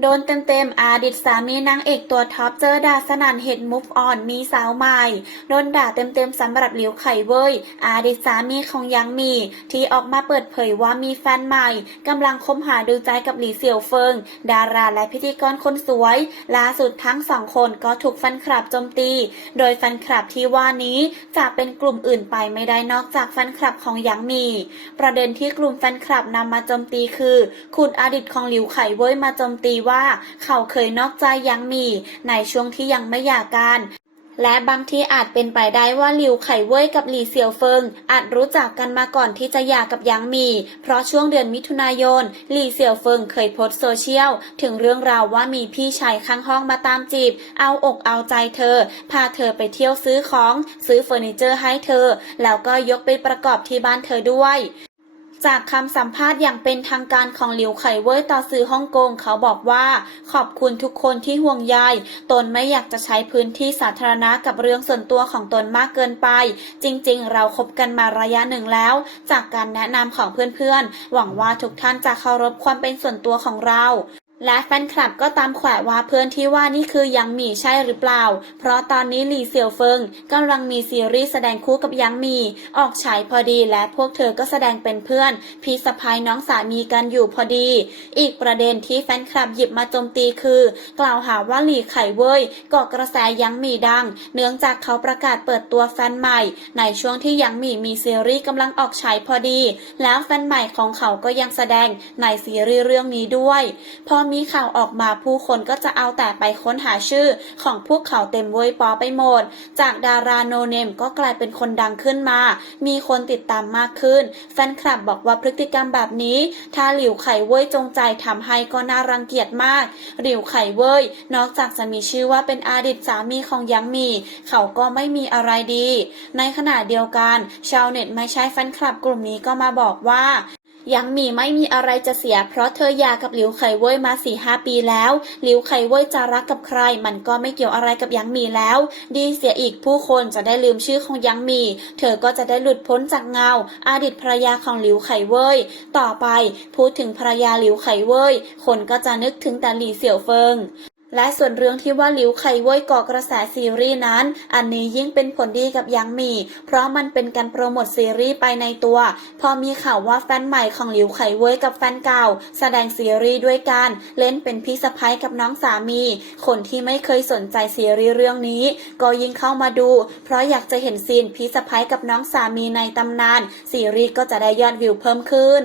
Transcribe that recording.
โดนเต็มๆ อาดิตสามีนางเอกตัวท็อปเจอด่าสนั่นเห็นมุฟออนมีสาวใหม่ โดนด่าเต็มๆสำหรับหลิวไข่เว้ย อาดิตสามีของยังมี ที่ออกมาเปิดเผยว่ามีแฟนใหม่กำลังคบหาดูใจกับหลีเสี่ยวเฟิง ดาราและพิธีกรคนสวย ล่าสุดทั้งสองคนก็ถูกแฟนคลับโจมตี โดยแฟนคลับที่ว่านี้จะเป็นกลุ่มอื่นไปไม่ได้นอกจากแฟนคลับของยังมี ประเด็นที่กลุ่มแฟนคลับนำมาโจมตีคือ คุณอดิตของหลิวไข่เว้ยมาโจมตีว่าเขาเคยนอกใจยังมี ในช่วงที่ยังไม่หย่ากันและบางที่อาจเป็นไปได้ว่าหลิวไข่เว่ยกับหลี่เสี่ยวเฟิง อาจรู้จักกันมาก่อนที่จะหย่ากับยางมี เพราะช่วงเดือนมิถุนายนหลี่เสี่ยวเฟิงเคยโพสโซเชียล ถึงเรื่องราวว่ามีพี่ชายข้างห้องมาตามจีบ เอาอกเอาใจเธอ พาเธอไปเที่ยวซื้อของ ซื้อเฟอร์นิเจอร์ให้เธอ แล้วก็ยกไปประกอบที่บ้านเธอด้วย จากคำสัมภาษณ์อย่างเป็นทางการของหลิวไข่เว่ยต่อสื่อฮ่องกงเขาบอกว่า ขอบคุณทุกคนที่ห่วงใยตนไม่อยากจะใช้พื้นที่สาธารณะกับเรื่องส่วนตัวของตนมากเกินไป จริงๆ เราคบกันมาระยะหนึ่งแล้ว จากการแนะนำของเพื่อนๆ หวังว่าทุกท่านจะเคารพความเป็นส่วนตัวของเรา และแฟนคลับก็ตามแขวะว่าเพื่อนที่ว่านี่คือยังมีใช่หรือเปล่า เพราะตอนนี้หลี่เสี่ยวเฟิงกำลังมีซีรีส์แสดงคู่กับยังมี ออกฉายพอดีและพวกเธอก็แสดงเป็นเพื่อน พี่สะพายน้องสามีกันอยู่พอดี อีกประเด็นที่แฟนคลับหยิบมาโจมตีคือ กล่าวหาว่าหลี่ไข่เว่ยก่อกระแสยังมีดัง เนื่องจากเขาประกาศเปิดตัวแฟนใหม่ ในช่วงที่ยังมีมีซีรีส์กำลังออกฉายพอดี แล้วแฟนใหม่ของเขาก็ยังแสดงในซีรีส์เรื่องนี้ด้วยพอมีข่าวออกมาผู้คนก็จะเอาแต่ไปค้นหาชื่อของพวกเขาเต็มเว้ยปอไปหมด จากดาราโนเนมก็กลายเป็นคนดังขึ้นมา มีคนติดตามมากขึ้น แฟนคลับบอกว่าพฤติกรรมแบบนี้ ถ้าหลิวไข่เว่ยจงใจทำให้ก็น่ารังเกียจมาก หลิวไข่เว่ยนอกจากจะมีชื่อว่าเป็นอดีตสามีของยังมี เขาก็ไม่มีอะไรดี ในขณะเดียวกัน ชาวเน็ตไม่ใช่แฟนคลับกลุ่มนี้ก็มาบอกว่า ยังมีไม่มีอะไรจะเสีย เพราะเธอหย่ากับหลิวไข่เว่ยมาสี่ห้าปีแล้ว หลิวไข่เว่ยจะรักกับใคร มันก็ไม่เกี่ยวอะไรกับยังมีแล้ว ดีเสียอีกผู้คนจะได้ลืมชื่อของยังมี เธอก็จะได้หลุดพ้นจากเงาอาดิตภรรยาของหลิวไข่เว่ยต่อไปพูดถึงภรรยาหลิวไข่เว่ยคนก็จะนึกถึงแต่หลี่เสี่ยวเฟิง และส่วนเรื่องที่ว่าหลิวไข่เว่ยก่อกระแสซีรีส์นั้น อันนี้ยิ่งเป็นผลดีกับยังมี เพราะมันเป็นการโปรโมทซีรีส์ไปในตัว พอมีข่าวว่าแฟนใหม่ของหลิวไข่เว่ยกับแฟนเก่า แสดงซีรีส์ด้วยกัน เล่นเป็นพี่สะพ้ยกับน้องสามี คนที่ไม่เคยสนใจซีรีส์เรื่องนี้ ก็ยิ่งเข้ามาดู เพราะอยากจะเห็นซีนพี่สะพ้ยกับน้องสามีในตำนาน ซีรีส์ก็จะได้ยอดวิวเพิ่มขึ้น